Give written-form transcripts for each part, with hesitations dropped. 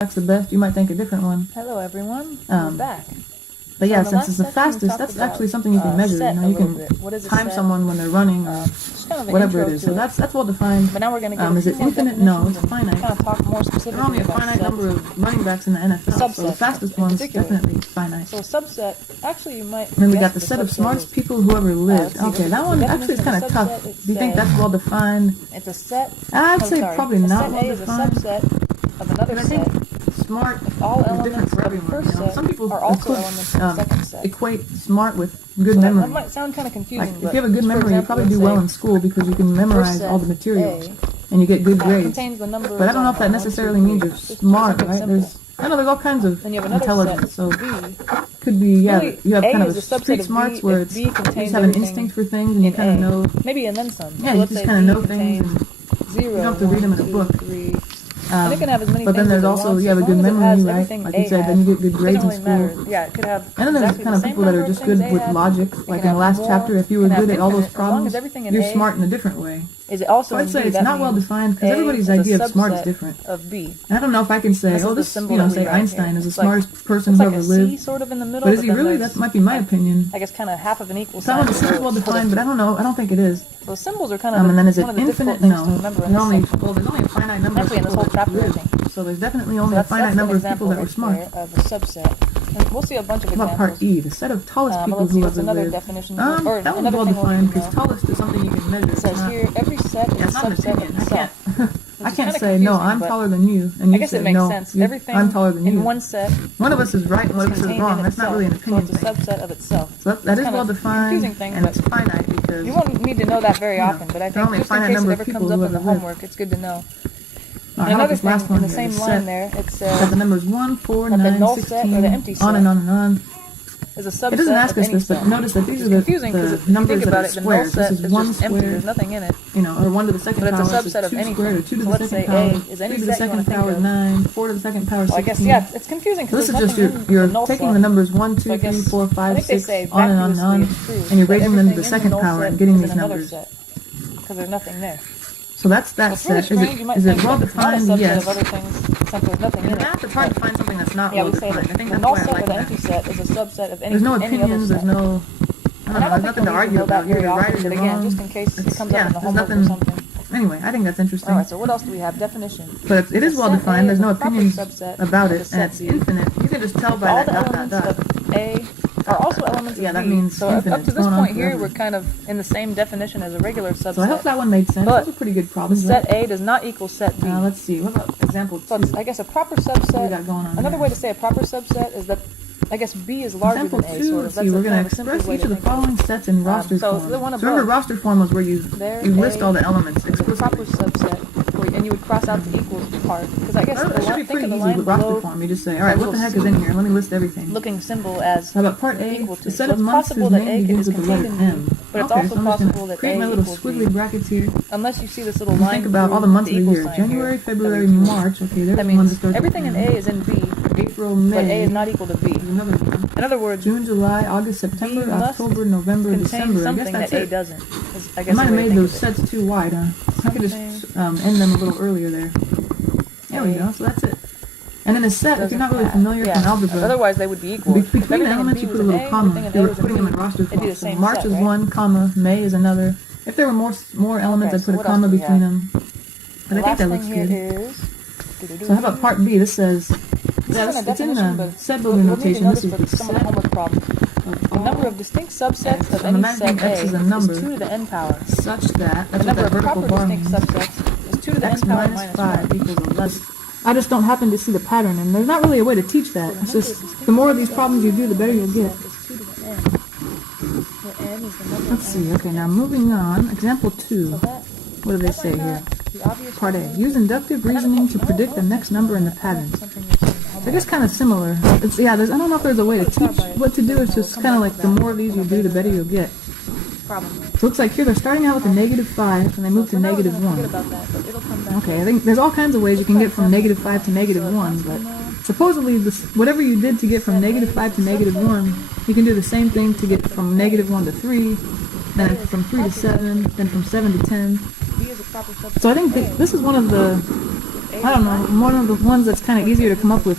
That's the best. You might think a different one. Hello everyone, we're back. But yeah, since it's the fastest, that's actually something you can measure. You can time someone when they're running, or whatever it is. So that's well defined. But now we're going to get is it infinite? No, it's finite. Kind of talk more specifically. There are only a finite number of running backs in the NFL. So the fastest one's definitely finite. So a subset, actually you might. Then we got the set of smartest people who ever lived. Okay, that one actually is kind of tough. Do you think that's well defined? It's a set. I'd say probably not well defined. A set A is a subset of another set. Smart all is different for everyone. Some people are also elements of the second set. Equate smart with good memory. That might sound kind of confusing. If you have a good memory, you probably do well in school because you can memorize all the materials and you get good grades. But I don't know if that necessarily means you're smart, right? There's all kinds of intelligence. So could be you have kind of a street smarts where you just have an instinct for things and you kind of know. Maybe and then some. Yeah, you just kind of know things. And you don't have to read them in a book. And it can have as many but then there's also, you have a good memory, right? Like you said, then you get good grades in school. Yeah, it could have. And then there's kind of people that are just good with logic. Like in the last chapter, if you were good at all those problems, you're smart in a different way. Is it also? So I'd say it's not well defined because everybody's idea of smart is different. Of B. I don't know if I can say, oh, this, say Einstein is the smartest person who ever lived. Sort of in the middle, but is he really? That might be my opinion. I guess kind of half of an equal sign. That one seems well defined, but I don't know. I don't think it is. So symbols are kind of. And then is it infinite? No. There's only a finite number of people that live. So there's definitely only a finite number of people that were smart. Of a subset. And we'll see a bunch of examples. What about part E? The set of tallest people who ever lived. That one's well defined because tallest is something you can measure. It says here every set is a subset of itself. I can't say, no, I'm taller than you, and you say, no, I'm taller than you. In one set, one of us is right and one of us is wrong. That's not really an opinion thing. So it's a subset of itself. So that is well defined, and it's finite because... You won't need to know that very often, but I think just in case it ever comes up in the homework, it's good to know. Another thing, in the same line there, it says the numbers 1, 4, 9, 16, on and on and on. Is a subset. It doesn't ask us this, but notice that these are the numbers that are squares. This is 1 squared, there's nothing in it. Or 1 to the second power, it's a subset of 2 squared, or 2 to the second power, 3 to the second power is 9, 4 to the second power is 16. I guess, yeah, it's confusing because this is just you're taking the numbers 1, 2, 3, 4, 5, 6, on and on and on, and you're raising them to the second power and getting these numbers. Because there's nothing there. So that's that set. Is it well defined? Yes. In math, it's hard to find something that's not well defined. I think that's why I like that. Empty set is a subset of any. There's no opinions. There's no. I don't know. There's nothing to argue about. You're right or you're wrong. Just in case it comes up in the homework or something. Anyway, I think that's interesting. Alright, so what else do we have? Definition. But it is well defined. There's no opinions about it, and it's infinite. You can just tell by that dot dot dot. A are also elements of B. That means so infinite. Up to this point here, we're kind of in the same definition as a regular subset. So I hope that one made sense. But those are pretty good problems. Set A does not equal set B. Let's see. What about example 2? So I guess a proper subset. What we got going on another way to say a proper subset is that I guess B is larger than A. Sort of. That's we're going to express each of the following sets in roster form. So remember, roster form was where you list all the elements explicitly. Proper subset. And you would cross out the equals part. Because I guess it should be pretty easy with roster form. You just say, alright, what the heck is in here? Let me list everything. Looking symbol as how about part A? The set of months whose name begins with the letter M. But it's also possible that create my little squiggly brackets here. Unless you see this little line. Think about all the months of the year. January, February, March. Okay, there's the one that starts. Everything in A is in B. April, May. But A is not equal to B. In other words, June, July, August, September, October, November, December. I guess that's it. A doesn't. I might have made those sets too wide, huh? I could just end them a little earlier there. There we go. So that's it. And in a set, if you're not really familiar with algebra, otherwise they would be equal. Between the elements, you put a little comma. If you were putting them in roster form. So March is one, comma. May is another. If there were more elements, I'd put a comma between them. But I think that looks good. So how about part B? This says, it's in the set builder notation. This is the set the number of distinct subsets of any set A is 2 to the n power. Such that, the number of proper distinct subsets is 2 to the n power minus 5 equals 11. I just don't happen to see the pattern, and there's not really a way to teach that. It's just, the more of these problems you do, the better you'll get. Let's see, okay, now moving on. Example 2. What do they say here? Part A. Use inductive reasoning to predict the next number in the pattern. They're just kind of similar. I don't know if there's a way to teach what to do. It's just kind of like the more of these you do, the better you'll get. So it looks like here they're starting out with a -5 and they move to -1. Okay, I think there's all kinds of ways you can get from -5 to -1, but supposedly whatever you did to get from -5 to -1, you can do the same thing to get from -1 to 3, then from 3 to 7, then from 7 to 10. So I think this is one of the I don't know, one of the ones that's kind of easier to come up with,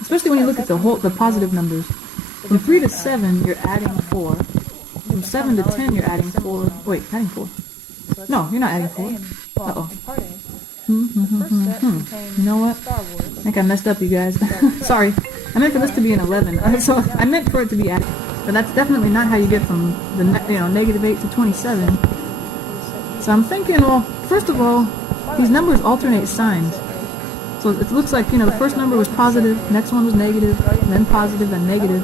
especially when you look at the positive numbers. From 3 to 7, you're adding 4. From 7 to 10, you're adding 4. Wait, adding 4. No, you're not adding 4. Uh-oh. You know what? I think I messed up, you guys. Sorry. I meant for this to be an 11. So I meant for it to be added. But that's definitely not how you get from the negative 8 to 27. So I'm thinking, well, first of all, these numbers alternate signs. So it looks like, the first number was positive, next one was negative, then positive, then negative.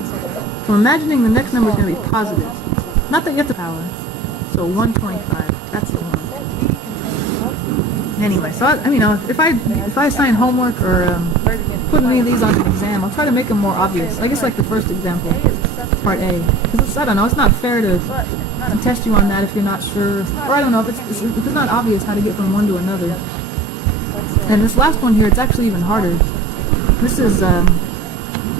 So I'm imagining the next number is going to be positive. Not that you have to power. So 125, that's the one. Anyway, so if I assign homework or put any of these on an exam, I'll try to make them more obvious. I guess like the first example, part A. Because I don't know, it's not fair to test you on that if you're not sure. Or I don't know, if it's not obvious how to get from one to another. And this last one here, it's actually even harder. This is the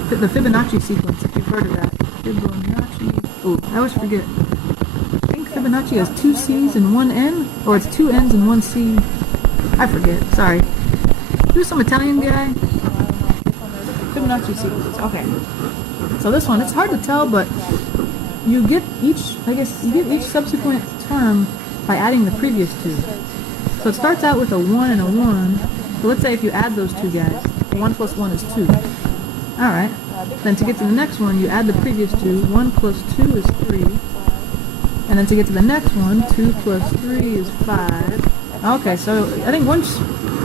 Fibonacci sequence, if you've heard of that. Fibonacci. Oh, I always forget. I think Fibonacci has 2 C's and 1 N? Or it's 2 N's and 1 C. I forget, sorry. Who's some Italian guy? Fibonacci sequence, okay. So this one, it's hard to tell, but you get each subsequent term by adding the previous two. So it starts out with a 1 and a 1. So let's say if you add those two guys, 1 plus 1 is 2. Alright. Then to get to the next one, you add the previous two. 1 plus 2 is 3. And then to get to the next one, 2 plus 3 is 5. Okay, so I think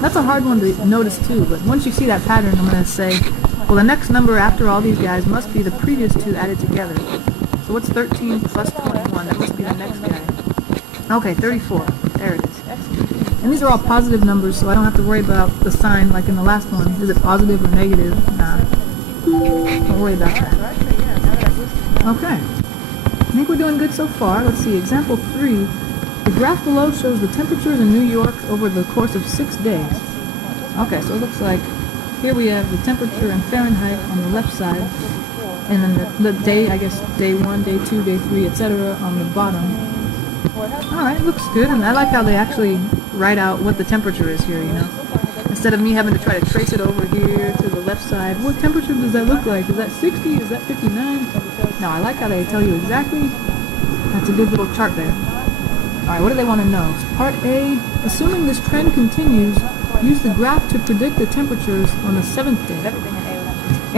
that's a hard one to notice too, but once you see that pattern, I'm going to say, well, the next number after all these guys must be the previous two added together. So what's 13 plus 21? That must be the next guy. Okay, 34. There it is. And these are all positive numbers, so I don't have to worry about the sign like in the last one. Is it positive or negative? Nah. Don't worry about that. Okay. I think we're doing good so far. Let's see. Example 3. The graph below shows the temperatures in New York over the course of 6 days. Okay, so it looks like here we have the temperature in Fahrenheit on the left side, and then the day, I guess, day 1, day 2, day 3, etc. on the bottom. Alright, looks good, and I like how they actually write out what the temperature is here, Instead of me having to try to trace it over here to the left side. What temperature does that look like? Is that 60? Is that 59? No, I like how they tell you exactly. That's a good little chart there. Alright, what do they want to know? Part A, assuming this trend continues, use the graph to predict the temperatures on the 7th day.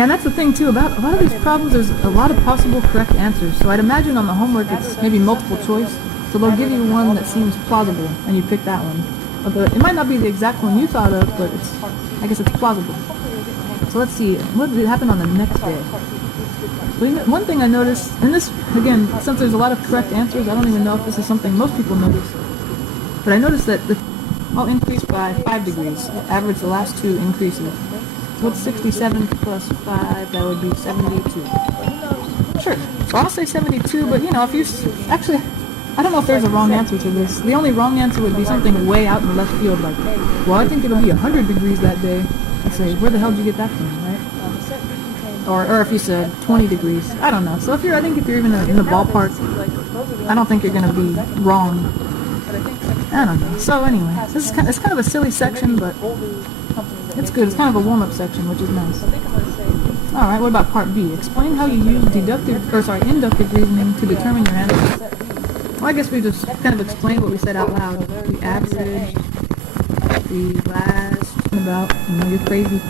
And that's the thing too, about a lot of these problems, there's a lot of possible correct answers. So I'd imagine on the homework it's maybe multiple choice. So they'll give you one that seems plausible, and you pick that one. But it might not be the exact one you thought of, but I guess it's plausible. So let's see, what did happen on the next day? One thing I noticed, and this, again, since there's a lot of correct answers, I don't even know if this is something most people notice. But I noticed that all increased by 5 degrees. Average the last two increases. What's 67 plus 5? That would be 72. Sure. So I'll say 72, but if you... Actually, I don't know if there's a wrong answer to this. The only wrong answer would be something way out in the left field, like, well, I think it'll be 100 degrees that day. I'd say, where the hell did you get that from, right? Or if you said 20 degrees. I don't know. So I think if you're even in the ballpark, I don't think you're going to be wrong. I don't know. So anyway, it's kind of a silly section, but it's good. It's kind of a warm-up section, which is nice. Alright, what about part B? Explain how you use inductive reasoning to determine your answer. Well, I guess we just kind of explained what we said out loud. The average, the last, about, you're crazy.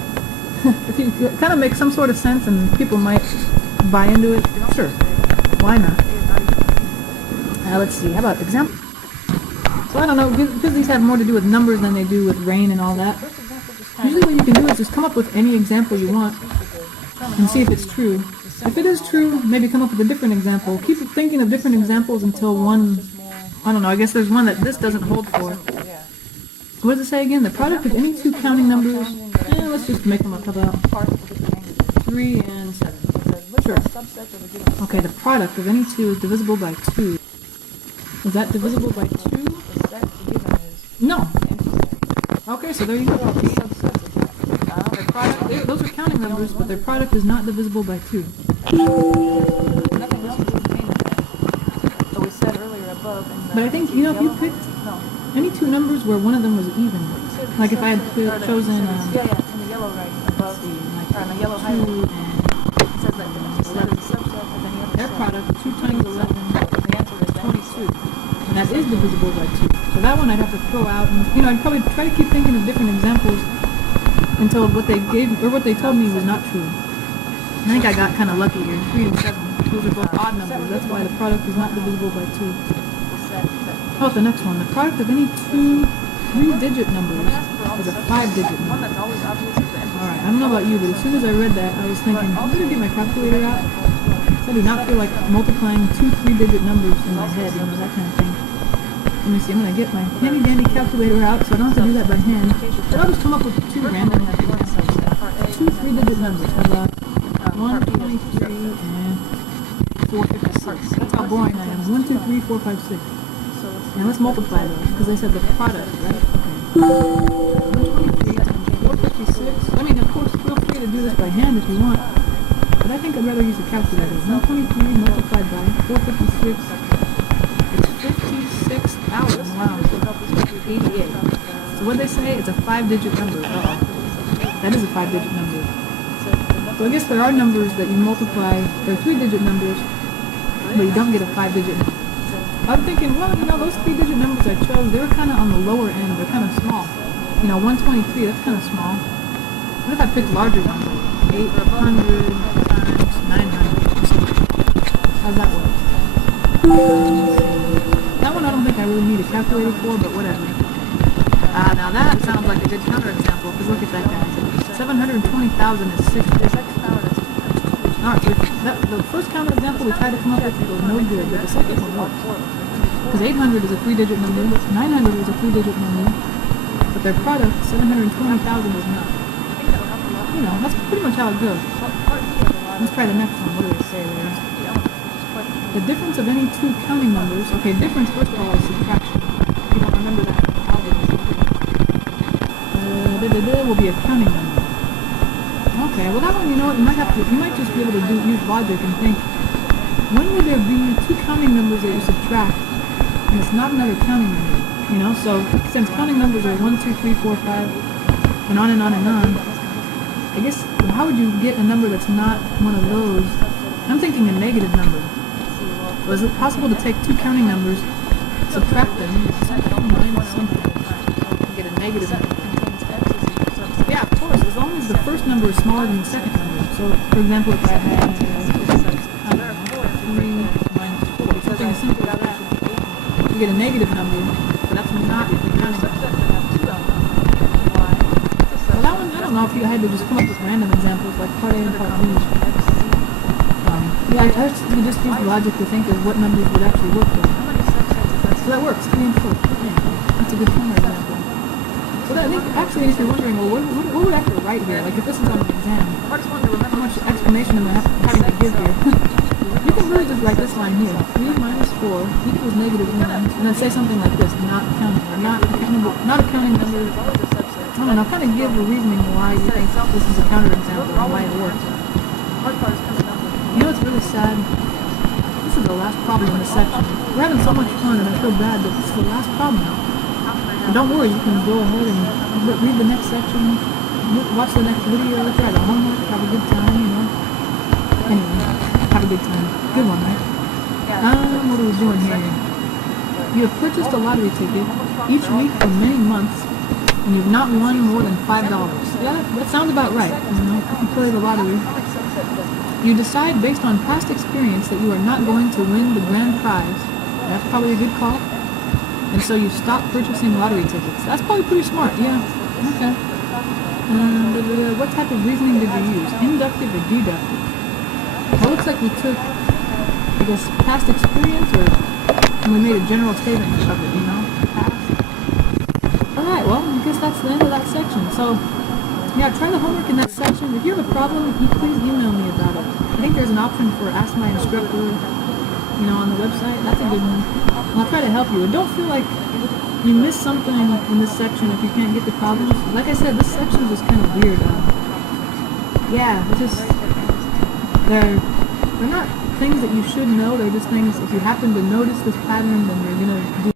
If you kind of make some sort of sense and people might buy into it, sure. Why not? Let's see, how about example? So I don't know, because these have more to do with numbers than they do with rain and all that. Usually what you can do is just come up with any example you want and see if it's true. If it is true, maybe come up with a different example. Keep thinking of different examples until one, I don't know, I guess there's one that this doesn't hold for. What does it say again? The product of any two counting numbers, let's just make them up. How about 3 and 7? Sure. Okay, the product of any two is divisible by 2. Is that divisible by 2? No. Okay, so there you go. Their product, those are counting numbers, but their product is not divisible by 2. But I think, if you picked any two numbers where one of them was even, Like if I had chosen, in the yellow right above, like on the yellow 2 highlight. and It says like the set is a subset, but then you have their product, 2 times 11, the answer is 22. And that is divisible by 2. So that one I'd have to throw out, and I'd probably try to keep thinking of different examples until what they gave, or what they told me was not true. I think I got kind of lucky here. 3 and 7. Those are both odd numbers. That's why the product is not divisible by 2. Oh, the next one. The product of any 2 3-digit numbers is a 5-digit number. Alright, I don't know about you, but as soon as I read that, I was thinking, I'm going to get my calculator out. So I do not feel like multiplying 2 3-digit numbers in my head, that kind of thing. Let me see, I'm going to get my handy dandy calculator out so I don't have to do that by hand. But I'll just come up with 2 random numbers. 2 3-digit numbers. How about 123 and 456. That's how boring I am. 1, 2, 3, 4, 5, 6. Now let's multiply those, because they said the product, right? Okay. 123 times 456. I mean, of course, feel free to do this by hand if you want. But I think I'd rather use a calculator. 123 multiplied by 456. It's 56,000. Wow. 88. So what they say? It's a 5-digit number. That is a 5-digit number. So I guess there are numbers that you multiply, they're 3-digit numbers, but you don't get a 5-digit number. I'm thinking, well, those 3-digit numbers I chose, they were kind of on the lower end. They're kind of small. 123, that's kind of small. What if I picked larger numbers? 800 times 900. How's that work? That one I don't think I really need a calculator for, but whatever. Now that sounds like a good counterexample, because look at that guy. 720,000 is 6 digits. Alright, the first counterexample we tried to come up with was no good, but the second one works. Because 800 is a 3-digit number, 900 is a 3-digit number, but their product, 720,000, is not. That's pretty much how it goes. Let's try the next one. What do they say there? The difference of any 2 counting numbers. Okay, difference, first of all, is subtraction. If you don't remember that, will be a counting number. Okay, well that one, you might just be able to use logic and think, when would there be 2 counting numbers that you subtract, and it's not another counting number, so since counting numbers are 1, 2, 3, 4, 5, and on and on and on, I guess, how would you get a number that's not one of those? I'm thinking a negative number. Or is it possible to take 2 counting numbers, subtract them, minus something, and get a negative number? Yeah, of course, as long as the first number is smaller than the second number. So, for example, if I had 3 minus 4, something as simple as that, you get a negative number, but that's not the counting number. Well, that one, I don't know if you had to just come up with random examples, like part A and part B. I just use logic to think of what numbers would actually work for. So that works, 3 and 4. Yeah, that's a good counterexample. But I think, actually, if you're wondering, well, what would I have to write here? Like, if this is on an exam, how much explanation am I having to give here? You can really just write this line here. 3 minus 4 equals negative 1, and then say something like this, not counting, or not a counting number. I don't know, kind of give a reasoning why you think this is a counterexample and why it works. It's really sad. This is the last problem in this section. We're having so much fun, and I feel bad, but this is the last problem. And don't worry, you can go ahead and read the next section, watch the next video, try the homework, have a good time, Anyway, have a good time. Good one, right? What are we doing here? You have purchased a lottery ticket each week for many months, and you've not won more than $5. Yeah, that sounds about right. If you play the lottery. You decide based on past experience that you are not going to win the grand prize. That's probably a good call. And so you stop purchasing lottery tickets. That's probably pretty smart, yeah. Okay. What type of reasoning did you use? Inductive or deductive? Well, it looks like we took, I guess, past experience, and we made a general statement of it, Past. Alright, well, I guess that's the end of that section. So, yeah, try the homework in that section. If you have a problem, please email me about it. I think there's an option for Ask My Instructor, on the website. That's a good one. And I'll try to help you. And don't feel like you missed something in this section if you can't get the problems. Like I said, this section is just kind of weird. They're not things that you should know. They're just things, if you happen to notice this pattern, then you're going to do